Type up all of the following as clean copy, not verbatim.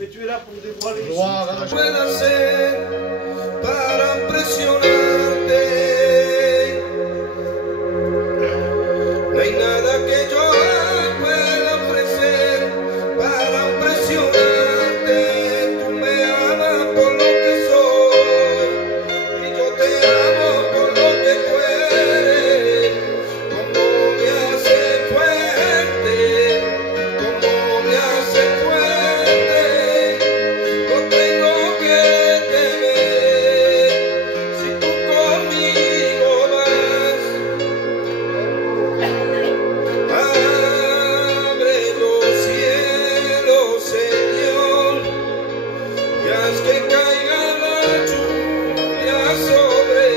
mais tu es là pour dévoiler. Puedo hacer para impresionarte. No hay nada que yo pueda ofrecer para impresionarte. Tú me amas por lo que soy y yo te amo por lo que tú eres. Como me hace fuerte, como me hace fuerte. No tengo que temer si tú conmigo vas. Abre los cielos, Señor, y haz que caiga la lluvia sobre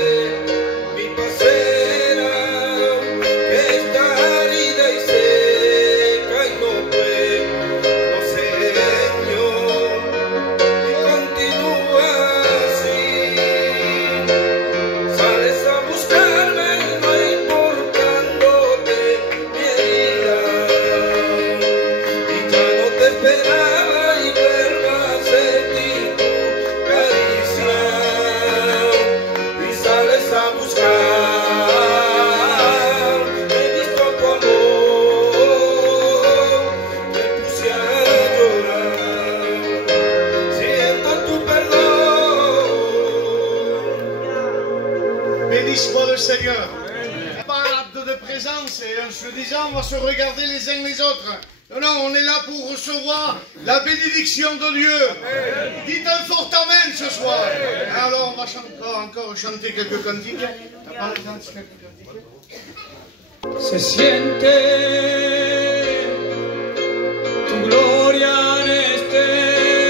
mi pasera, que está árida y seca y no puedo, Señor, y continúa así. Sales a buscarme no importándote mi herida, y ya no te esperaba y vuelvo a sentir tu caricia. Y sales a buscar, he visto tu amor, me puse a llorar, siento tu perdón. Bénis-moi le Seigneur. Par l'acte de présence et en se disant, on va se regarder les uns les autres. Non, non, on est là pour recevoir la bénédiction de Dieu. Dites un fort amen ce soir. Alors on va encore chanter quelques cantiques. T'as pas le temps de quelques cantiques? Se siente tu gloria en este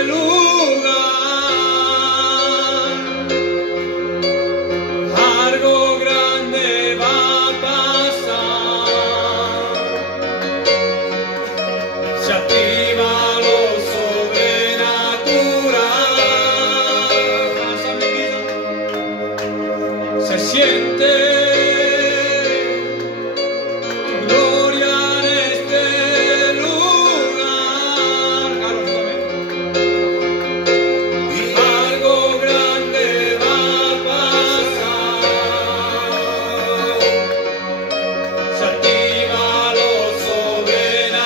lugar. Algo grande va a pasar. Se activa lo sobrenatural. Se siente gloria en este lugar. Algo grande va a pasar. Se activa lo sobrenatural.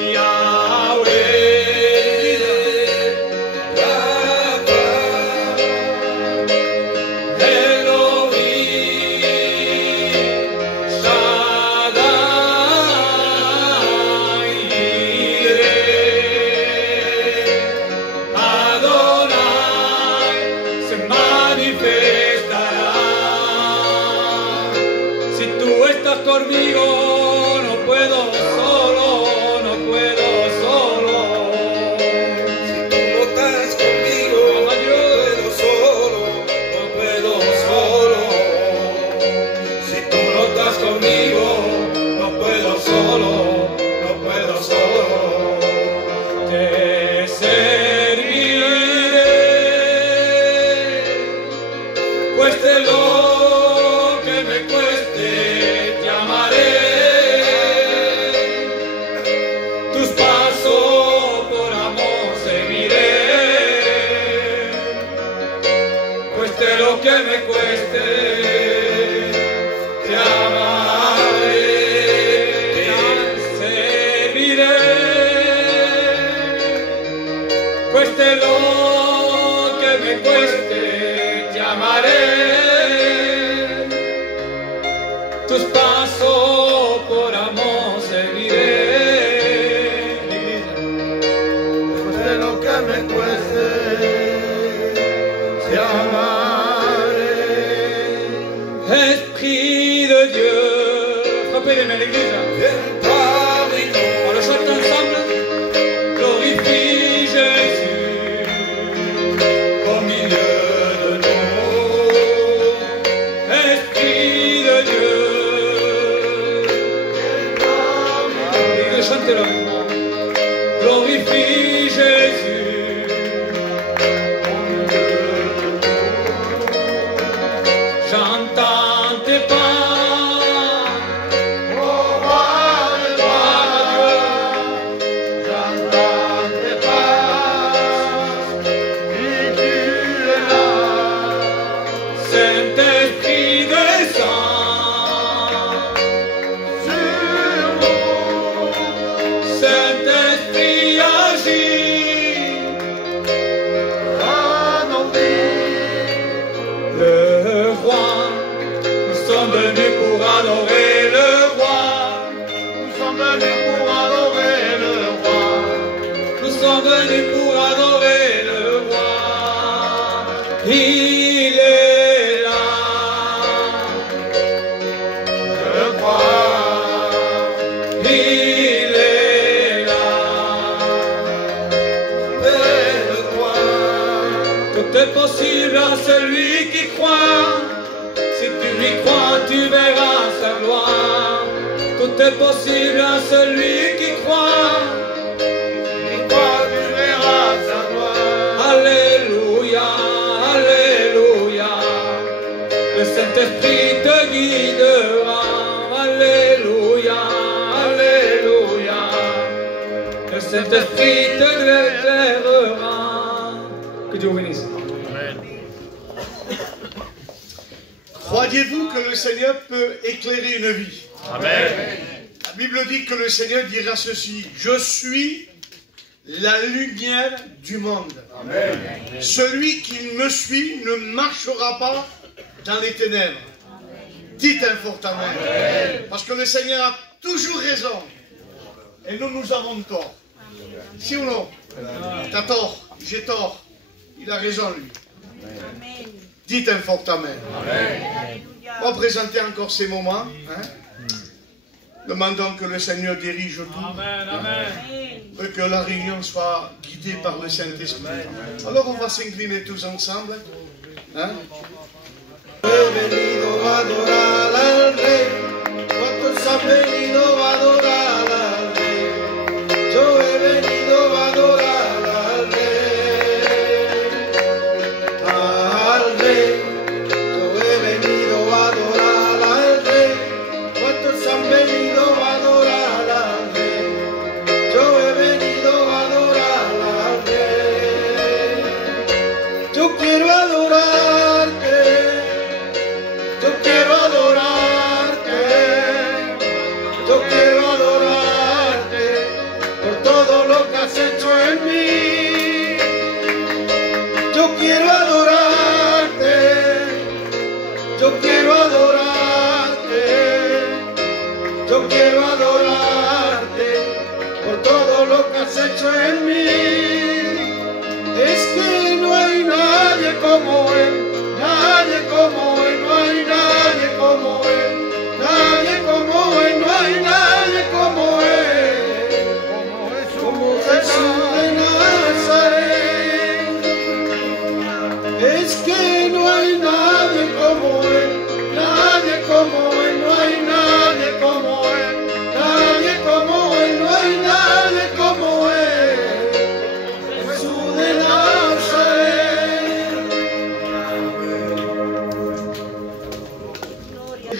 Y ahora conmigo, no puedo solo, no puedo solo. Si tú no estás conmigo, no puedo solo, no puedo solo. Si tú no estás conmigo, no puedo solo, no puedo solo. Te serviré, cueste lo que me cueste. Tus pasos por amor seguiré, cueste lo que me cueste, te amaré, te serviré, cueste lo que me cueste, te amaré. Tus pasos por amor seguiré, cueste lo que me cueste, te amaré. Esprit de Dieu, frappez les mains l'église. On le chante ensemble. Glorifie Jésus au milieu de nous. Esprit de Dieu. Chantez-le. Glorifie Jésus. J'entends tes pas. Oh, roi de gloire. Saint-Esprit agit dans nos vies. Le roi, nous sommes venus pour adorer le roi. Nous sommes venus pour adorer le roi. Nous sommes venus pour adorer le roi. Il est là. Je crois. Il est là. Et je crois. Tout est possible à celui qui croit. Si tu lui crois, tu verras sa gloire. Tout est possible à celui qui croit. Si tu crois, tu verras sa gloire. Alléluia, alléluia. Le Saint-Esprit te guidera. Alléluia, alléluia. Le Saint-Esprit te éclairera. Que Dieu vous bénisse. Croyez-vous que le Seigneur peut éclairer une vie? Amen. La Bible dit que le Seigneur dira ceci: je suis la lumière du monde. Amen. Celui qui me suit ne marchera pas dans les ténèbres. Dites un fort amen. Parce que le Seigneur a toujours raison. Et nous, nous avons tort. Si ou non? T'as tort, j'ai tort. Il a raison, lui. Dites un fort amen. On va présenter encore ces moments. Hein? Demandons que le Seigneur dirige tout. Amen, amen. Et que la réunion soit guidée par le Saint-Esprit. Alors on va s'incliner tous ensemble. Hein? He venido a adorar al Rey. ¿Cuántos han venido a adorar al Rey? Yo he venido a adorar al Rey. Al Rey. Yo he venido a adorar al Rey. ¿Cuántos han venido a adorar al Rey? Yo he venido a adorar al Rey. Yo quiero adorarte. Yo quiero adorarte. Yo quiero adorarte por todo lo que has hecho en mí. Yo quiero adorarte. Yo quiero adorarte. Yo quiero adorarte por todo lo que has hecho en mí. Es que no hay nadie como Él, nadie como Él, no hay nadie como Él, nadie como Él, no hay nadie como Él, como Jesús de Nazaret. Es que no hay nadie como Él, nadie como Él, no hay nadie como Él, nadie como Él, no hay nadie como Él, Jesús de Nazaret.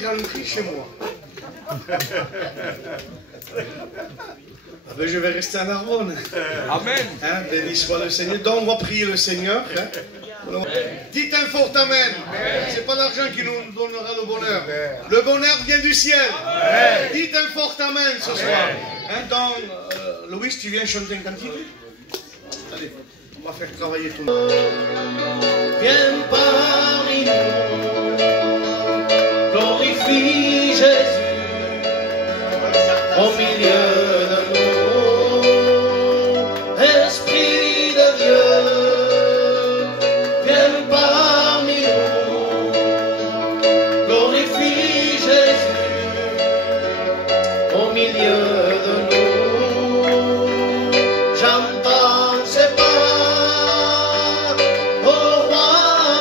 Rentrez chez moi. Ben, je vais rester en Narbonne. Amen. Hein, béni soit le Seigneur. Donc on va prier le Seigneur. Hein. Dites un fort amen. C'est pas l'argent qui nous donnera le bonheur. Le bonheur vient du ciel. Dites un fort amen ce soir. Hein, donc, Louis, tu viens chanter un cantique? Allez, on va faire travailler tout le monde. Viens parmi nous, glorifie Jésus au milieu de nous. Esprit de Dieu, viens parmi nous, glorifie Jésus au milieu de nous. J'entends ses pas, au roi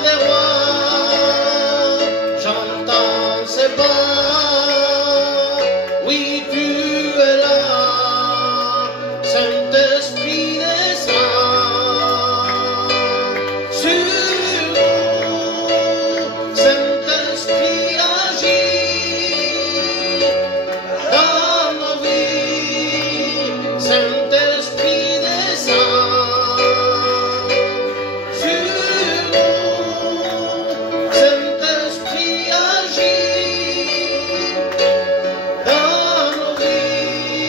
des rois, j'entends ses pas. Oui, tu es là, Saint-Esprit descend sur nous, Saint-Esprit agit dans nos vies, Saint-Esprit descend sur nous, Saint-Esprit agit dans nos vies.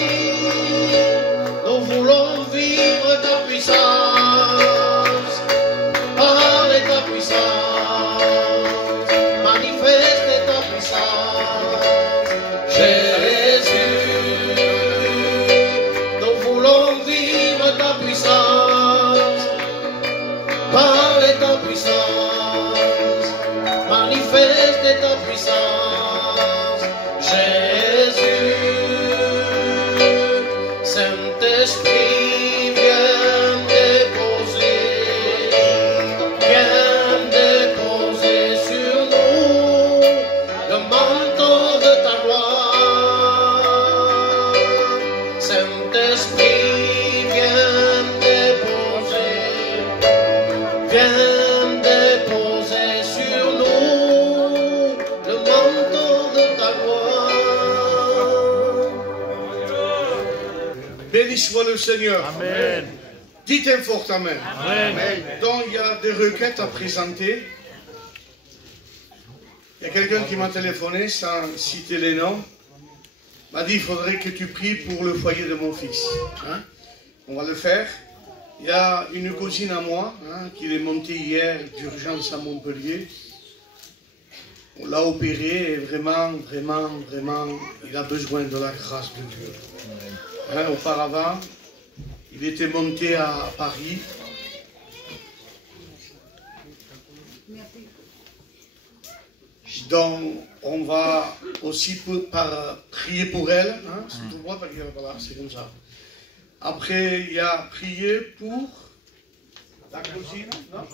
Saint-Esprit, viens déposer sur nous le manteau de ta gloire. Saint-Esprit, viens déposer sur nous le manteau de ta gloire. Béni soit le Seigneur. Amen. Dites un fort Amen. Amen. Donc il y a des requêtes à présenter. Il y a quelqu'un qui m'a téléphoné sans citer les noms. M'a dit il faudrait que tu pries pour le foyer de mon fils. Hein? On va le faire. Il y a une cousine à moi qui est montée hier d'urgence à Montpellier. On l'a opéré et vraiment, il a besoin de la grâce de Dieu. Hein, auparavant, il était monté à Paris. Donc, on va aussi prier pour elle. Hein, c'est comme ça. Après, il y a prié pour la cousine, non?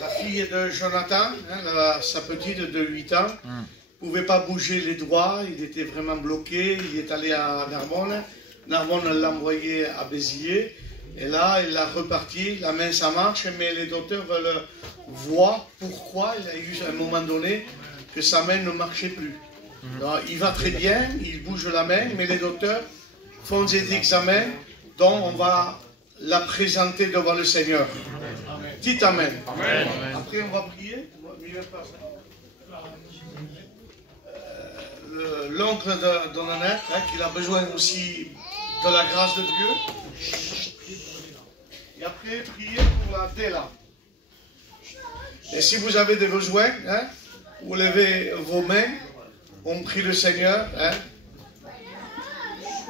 La fille de Jonathan, hein, sa petite de 8 ans. Il ne pouvait pas bouger les doigts, il était vraiment bloqué. Il est allé à Narbonne. Narbonne l'a envoyé à Béziers. Et là, il a reparti. La main, ça marche, mais les docteurs veulent voir pourquoi il a eu à un moment donné que sa main ne marchait plus. Donc, il va très bien, il bouge la main, mais les docteurs font des examens, donc on va la présenter devant le Seigneur. Dites Amen. Amen. Après, on va prier. L'oncle de Nanette, qui a besoin aussi de la grâce de Dieu. Et après, priez pour la Della. Et si vous avez des besoins, vous levez vos mains, on prie le Seigneur.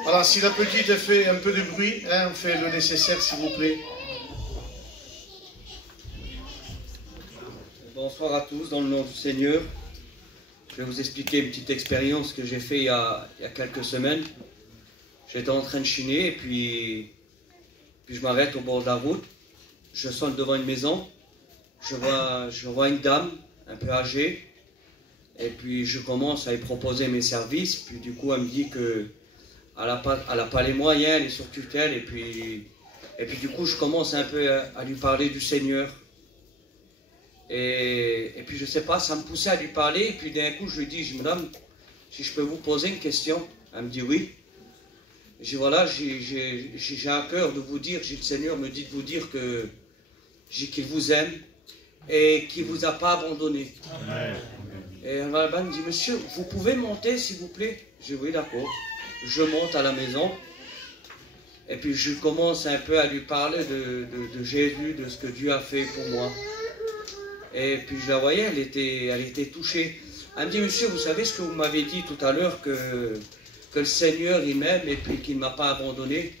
Voilà, si la petite fait un peu de bruit, on fait le nécessaire, s'il vous plaît. Bonsoir à tous, dans le nom du Seigneur. Je vais vous expliquer une petite expérience que j'ai faite il y a quelques semaines. J'étais en train de chiner et puis je m'arrête au bord de la route. Je sonne devant une maison. Je vois une dame un peu âgée. Et puis je commence à lui proposer mes services. Puis du coup, elle me dit qu'elle n'a pas les moyens, elle est sur tutelle. Et puis du coup, je commence un peu à lui parler du Seigneur. Et puis je sais pas, ça me poussait à lui parler. Et puis d'un coup, je lui dis, madame, si je peux vous poser une question. Elle me dit oui. Je dis voilà, j'ai à cœur de vous dire, le Seigneur me dit de vous dire qu'il vous aime et qu'il ne vous a pas abandonné. Amen. Et elle me dit, monsieur, vous pouvez monter s'il vous plaît? Je dis oui, d'accord. Je monte à la maison et puis je commence un peu à lui parler de Jésus, de ce que Dieu a fait pour moi. Et puis je la voyais, elle était touchée. Elle me dit, monsieur, vous savez ce que vous m'avez dit tout à l'heure, que le Seigneur il m'aime et puis qu'il ne m'a pas abandonné.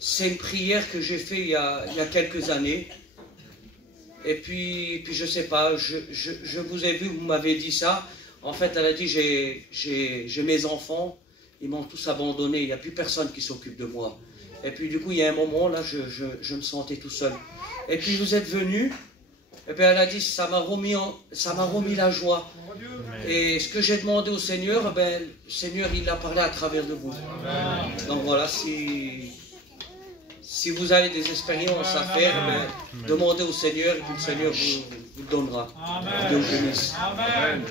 C'est une prière que j'ai faite il y a quelques années. Et puis je ne sais pas, je vous ai vu, vous m'avez dit ça. En fait, elle a dit, j'ai mes enfants, ils m'ont tous abandonné, il n'y a plus personne qui s'occupe de moi. Et puis du coup, il y a un moment, là, je me sentais tout seul. Et puis vous êtes venu, et puis elle a dit, ça m'a remis la joie. Et ce que j'ai demandé au Seigneur, le Seigneur, il a parlé à travers de vous. Donc voilà, si vous avez des expériences à faire, demandez au Seigneur et puis le Seigneur vous le donnera. Dieu vous bénisse. Amen.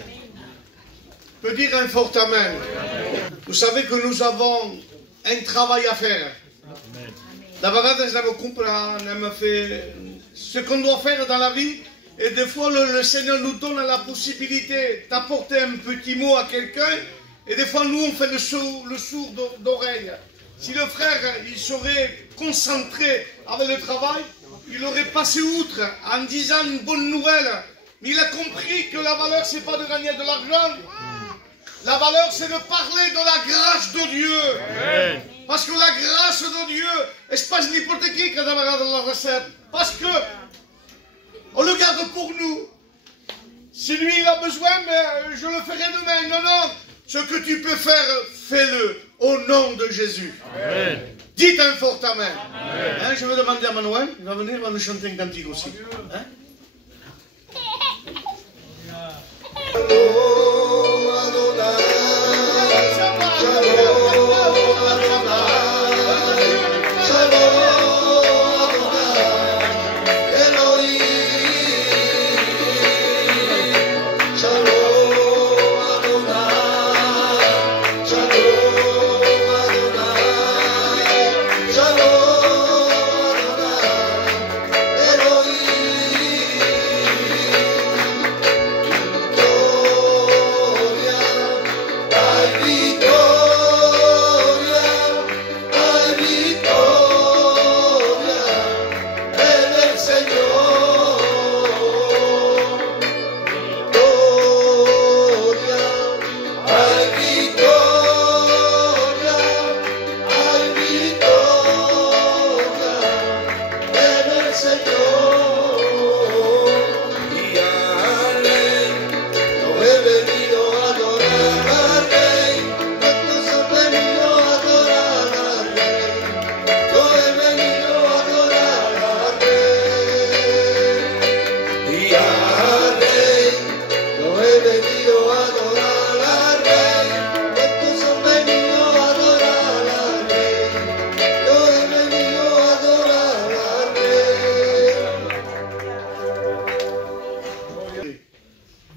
Je peux dire un fort Amen. Vous savez que nous avons un travail à faire. La vegades anem comprendre, fait ce qu'on doit faire dans la vie. Et des fois, le Seigneur nous donne la possibilité d'apporter un petit mot à quelqu'un. Et des fois, nous, on fait le sourd d'oreille. Si le frère, il serait concentré avec le travail, il aurait passé outre en disant une bonne nouvelle. Mais il a compris que la valeur, c'est pas de gagner de l'argent. La valeur, c'est de parler de la grâce de Dieu. Amen. Parce que la grâce de Dieu, c'est pas n'importe qui qui a la recette. Parce que on le garde pour nous. Si lui, il a besoin, mais je le ferai demain. Non, non. Ce que tu peux faire, fais-le au nom de Jésus. Amen. Dites un fort amen. Hein, je vais demander à Manuel, il va venir, il va nous chanter un cantique aussi. Hein?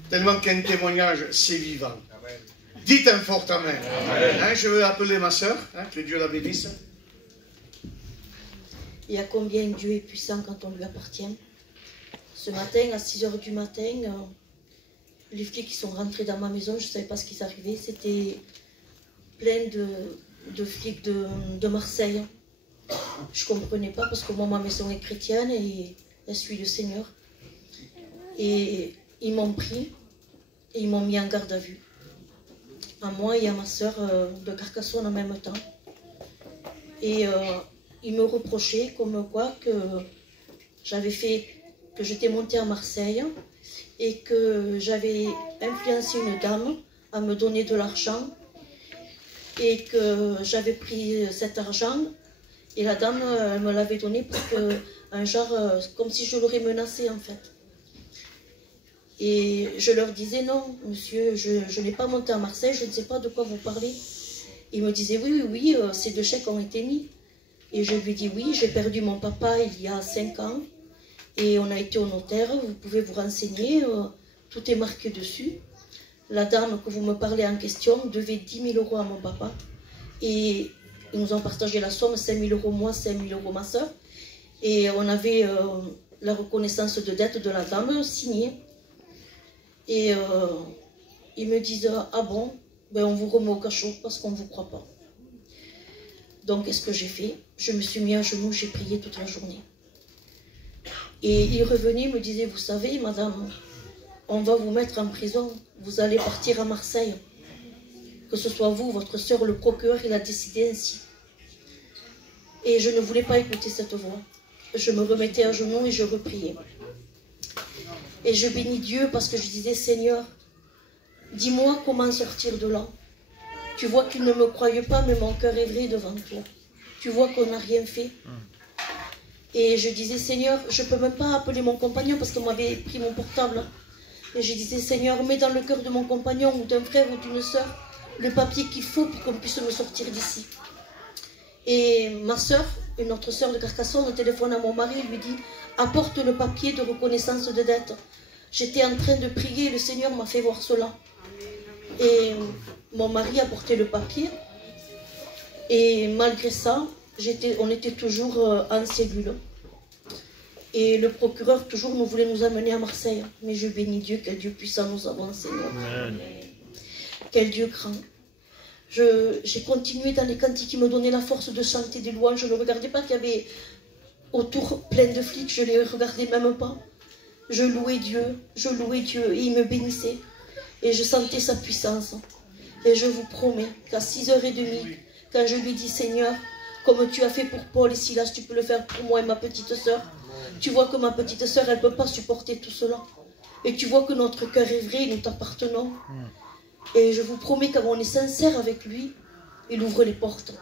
Tellement qu'un témoignage, c'est vivant. Dites un fort amen. Hein, je vais appeler ma soeur, hein, que Dieu la bénisse. Il y a combien Dieu est puissant quand on lui appartient. Ce matin, à 6 h du matin, les flics qui sont rentrés dans ma maison, je ne savais pas ce qui s'arrivait. C'était plein de flics de Marseille. Je ne comprenais pas parce que moi, ma maison est chrétienne et elle suit le Seigneur. Et ils m'ont pris et ils m'ont mis en garde à vue. À moi et à ma soeur de Carcassonne en même temps. Et ils me reprochaient comme quoi que j'étais montée à Marseille et que j'avais influencé une dame à me donner de l'argent et que j'avais pris cet argent et la dame me l'avait donné parce que un genre comme si je l'aurais menacée en fait. Et je leur disais non, monsieur, je n'ai pas monté à Marseille, je ne sais pas de quoi vous parlez. Ils me disaient oui, ces 2 chèques ont été mis. Et je lui dis oui, j'ai perdu mon papa il y a 5 ans et on a été au notaire, vous pouvez vous renseigner, tout est marqué dessus. La dame que vous me parlez en question devait 10 000 € à mon papa et ils nous ont partagé la somme, 5 000 € moi, 5 000 € ma soeur. Et on avait la reconnaissance de dette de la dame signée. Et ils me disent « Ah bon, ben on vous remet au cachot parce qu'on ne vous croit pas. » Donc, qu'est-ce que j'ai fait? Je me suis mis à genoux, j'ai prié toute la journée. Et ils revenaient, ils me disaient « Vous savez, madame, on va vous mettre en prison, vous allez partir à Marseille. Que ce soit vous, votre soeur, le procureur, il a décidé ainsi. » Et je ne voulais pas écouter cette voix. Je me remettais à genoux et je repriais. Et je bénis Dieu parce que je disais, Seigneur, dis-moi comment sortir de là. Tu vois qu'ils ne me croyaient pas, mais mon cœur est vrai devant toi. Tu vois qu'on n'a rien fait. Et je disais, Seigneur, je ne peux même pas appeler mon compagnon parce qu'il m'avait pris mon portable. Et je disais, Seigneur, mets dans le cœur de mon compagnon ou d'un frère ou d'une soeur le papier qu'il faut pour qu'on puisse me sortir d'ici. Et ma soeur, une autre soeur de Carcassonne, au téléphone à mon mari, lui dit, apporte le papier de reconnaissance de dette. J'étais en train de prier et le Seigneur m'a fait voir cela. Et mon mari a porté le papier. Et malgré ça, on était toujours en cellule. Et le procureur toujours nous voulait nous amener à Marseille. Mais je bénis Dieu, quel Dieu puissant nous avons, Seigneur. Quel Dieu grand. J'ai continué dans les cantiques qui me donnaient la force de chanter des louanges. Je ne regardais pas qu'il y avait autour plein de flics, je ne les regardais même pas. Je louais Dieu, et il me bénissait. Et je sentais sa puissance. Et je vous promets qu'à 6 h 30, quand je lui dis, Seigneur, comme tu as fait pour Paul et Silas, tu peux le faire pour moi et ma petite sœur. Tu vois que ma petite sœur, elle ne peut pas supporter tout cela. Et tu vois que notre cœur est vrai, nous t'appartenons. Et je vous promets, quand on est sincère avec lui, il ouvre les portes.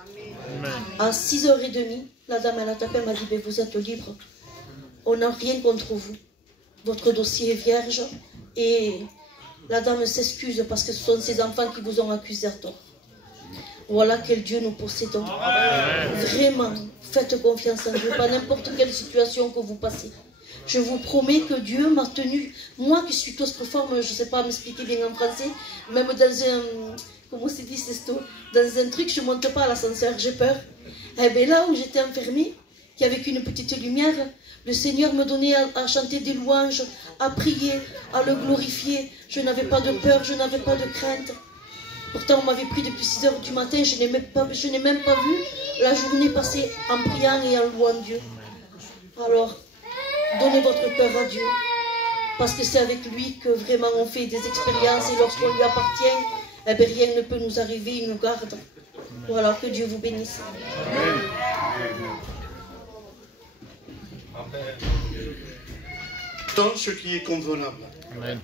À 6h30, la dame, elle a tapé, elle m'a dit, ben, vous êtes libre. On n'a rien contre vous. Votre dossier est vierge. Et la dame s'excuse parce que ce sont ses enfants qui vous ont accusé à tort. Voilà quel Dieu nous possédons. Vraiment, faites confiance en Dieu, pas n'importe quelle situation que vous passez. Je vous promets que Dieu m'a tenu, moi qui suis claustrophobe, je ne sais pas m'expliquer bien en français, même dans un, comment c'est dit, dans un truc, je ne monte pas à l'ascenseur, j'ai peur. Et bien là où j'étais enfermée, qu'avec une petite lumière, le Seigneur me donnait à chanter des louanges, à prier, à le glorifier. Je n'avais pas de peur, je n'avais pas de crainte. Pourtant, on m'avait pris depuis 6h du matin, je n'ai même pas vu la journée passer en priant et en louant Dieu. Alors, donnez votre cœur à Dieu, parce que c'est avec lui que vraiment on fait des expériences et lorsqu'on lui appartient, eh bien, rien ne peut nous arriver, il nous garde. Voilà, que Dieu vous bénisse. Amen. Dans ce qui est convenable. Amen.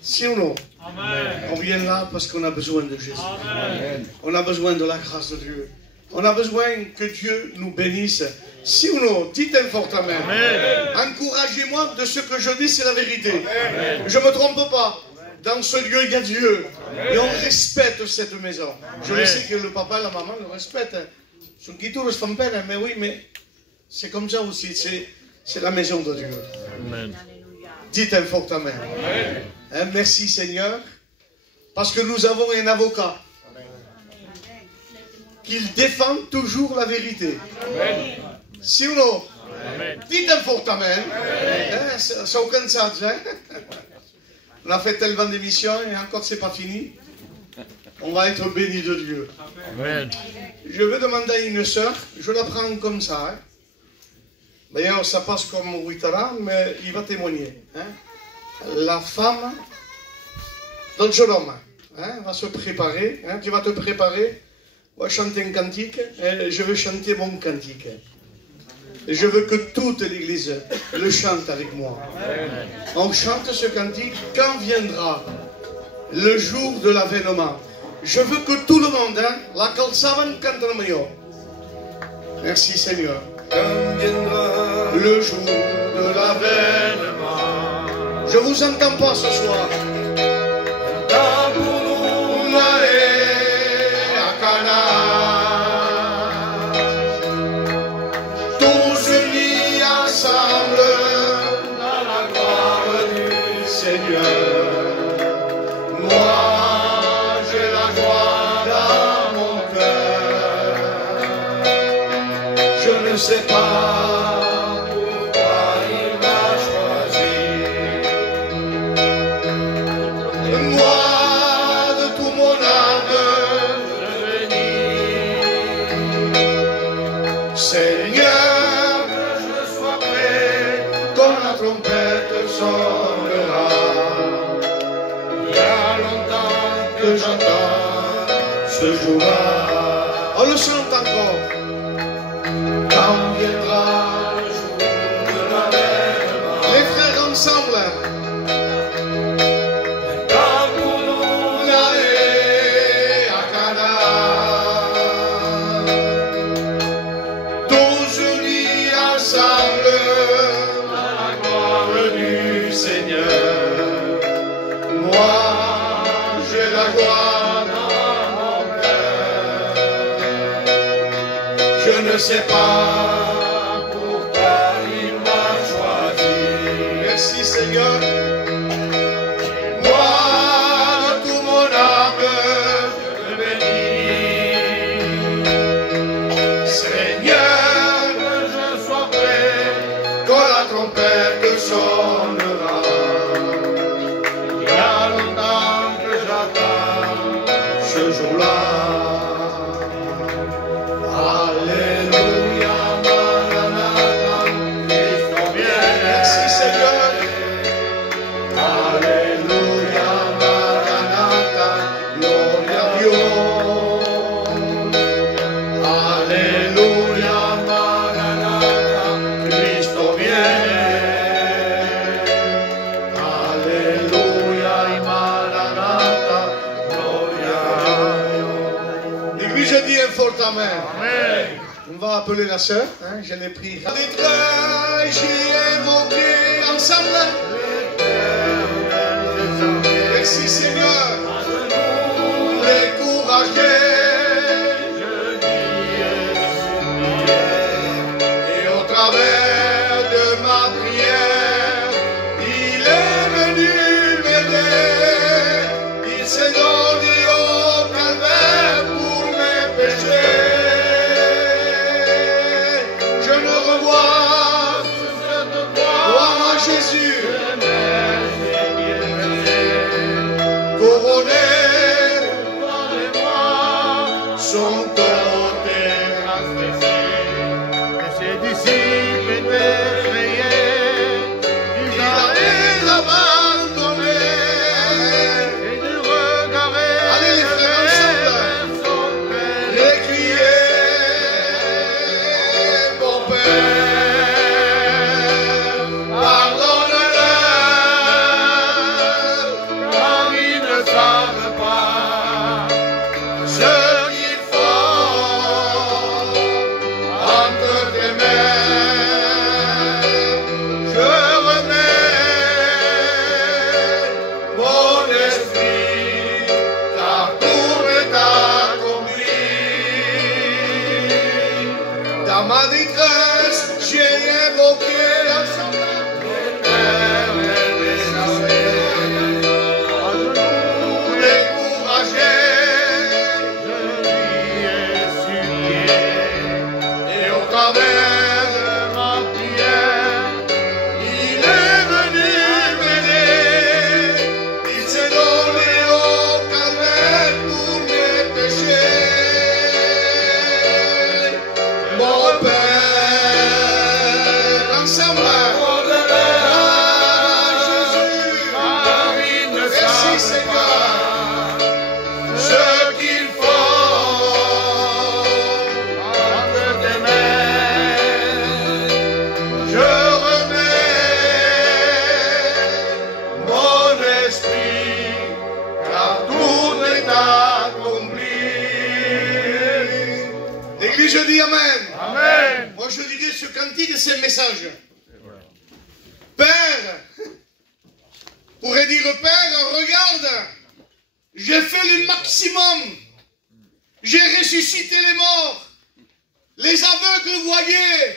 Si ou non, Amen. on vient là parce qu'on a besoin de Jésus. Amen. On a besoin de la grâce de Dieu. On a besoin que Dieu nous bénisse. Si ou non, dites-le fortement. Encouragez-moi de ce que je dis, c'est la vérité. Amen. Je ne me trompe pas. Dans ce lieu, il y a Dieu. Et on respecte cette maison. Je le sais que le papa et la maman le respectent. Son quitou le font peine, mais oui, mais c'est comme ça aussi. C'est la maison de Dieu. Amen. Dites un fort amen. Hein, merci Seigneur, parce que nous avons un avocat qui défend toujours la vérité. Amen. Si ou non? Amen. Dites un fort amen. Hein, ça n'a aucun sens. Hein? On a fait tellement d'émissions et encore c'est pas fini. On va être bénis de Dieu. Amen. Je vais demander à une sœur, je la prends comme ça. Hein? D'ailleurs, ça passe comme Ouittara, mais il va témoigner. Hein? La femme d'un jeune homme hein, va se préparer. Hein? Tu vas te préparer. On va chanter un cantique. Et je veux chanter mon cantique. Et je veux que toute l'Église le chante avec moi. On chante ce cantique quand viendra le jour de l'avènement. Je veux que tout le monde, hein, la calçaven cantera mieux. Merci Seigneur. Quand viendra le jour de l'avènement. Je vous entends pas ce soir. Tous unis ensemble dans la gloire du Seigneur. Moi, j'ai la joie dans mon cœur. Je ne sais pas pourquoi il m'a choisi. Moi, de tout mon âme, je le dis. Seigneur, que je sois prêt quand la trompette sonnera. Il y a longtemps que j'entends ce jour-là. On le chante encore. Quand viendra le jour de l'avènement. Les frères ensemble. Quand pour nous l'aller à Cana. Tous unis ensemble dans la gloire du Seigneur. Moi, j'ai la joie dans mon cœur. Je ne sais pas pourquoi il m'a choisi. Merci Seigneur. Moi, de tout mon âme, je te bénis. Seigneur, que je sois prêt quand la trompette sonnera. Il y a longtemps que j'attends ce jour-là. Alléluia, Maranatha, Christ vient. Merci Seigneur. Alléluia, Maranatha, gloria a Dieu. Alléluia, Maranatha, Christ vient. Alléluia, Maranatha, gloria a Dieu. Et puis je dis un fort amen. Amen. appeler la sœur, hein, je l'ai pris. J'ai évoqué ensemble. Merci Seigneur. Découragé. Et au travers de ma prière, il est venu m'aider. Il s'est donné au calvaire pour mes péchés. Je le revois, gloire à Jésus, couronné, son côté Et ses disciples étaient effrayés, il allait l'abandonner. et du regard Allez les frères ensemble, vers son Père. les crier, mon Père, pardonne-leur, Car ils ne savent pas ce qu'ils font entre tes mains. Je remets mon esprit, car tout est accompli. Dans ma détresse, j'ai évoqué ensemble l'éternel des armées. à genoux, Découragé. je lui ai supplié. Et au travers De ma prière, il est venu m'aider. Il s'est donné au calvaire pour mes péchés. Mon Père, ensemble, Jésus, car ils ne merci savent Seigneur, pas ce qu'ils font. entre tes mains. Je remets mon esprit, car tout est accompli. L'Église dit Amen. Amen. Moi je dirais ce cantique, c'est un message. Père, pourrait dire Père, regarde, j'ai fait le maximum. J'ai ressuscité les morts. Les aveugles voyaient.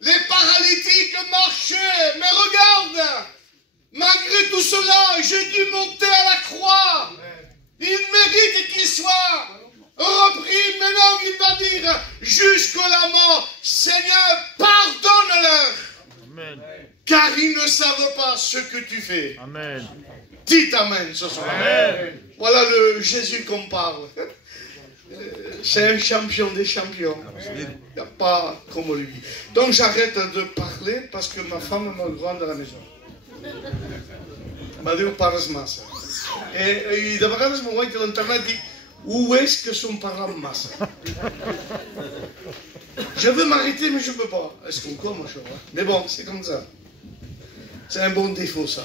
Les paralytiques marchaient. Mais regarde, malgré tout cela, j'ai dû monter à la croix. Il mérite qu'il soit repris. Maintenant, il va dire jusqu'à la mort, Seigneur, pardonne-leur, Amen. car ils ne savent pas ce que tu fais. Amen. Dites Amen ce soir. Amen. Voilà le Jésus qu'on parle. C'est un champion des champions. Il n'y a pas comme lui. Donc j'arrête de parler parce que ma femme me gronde à la maison. Ma Dieu parle massa. Et de vegades me voy a l'internet i dic, où est-ce que sont parlant massa? Je veux m'arrêter mais je ne peux pas. Est-ce qu'on comme això? Mais bon, c'est comme ça. C'est un bon défaut ça.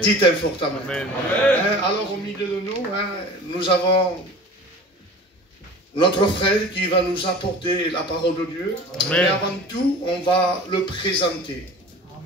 Dites un fort Amen. Amen. Hein, alors au milieu de nous, hein, nous avons notre frère qui va nous apporter la parole de Dieu. Amen. Mais avant tout, on va le présenter.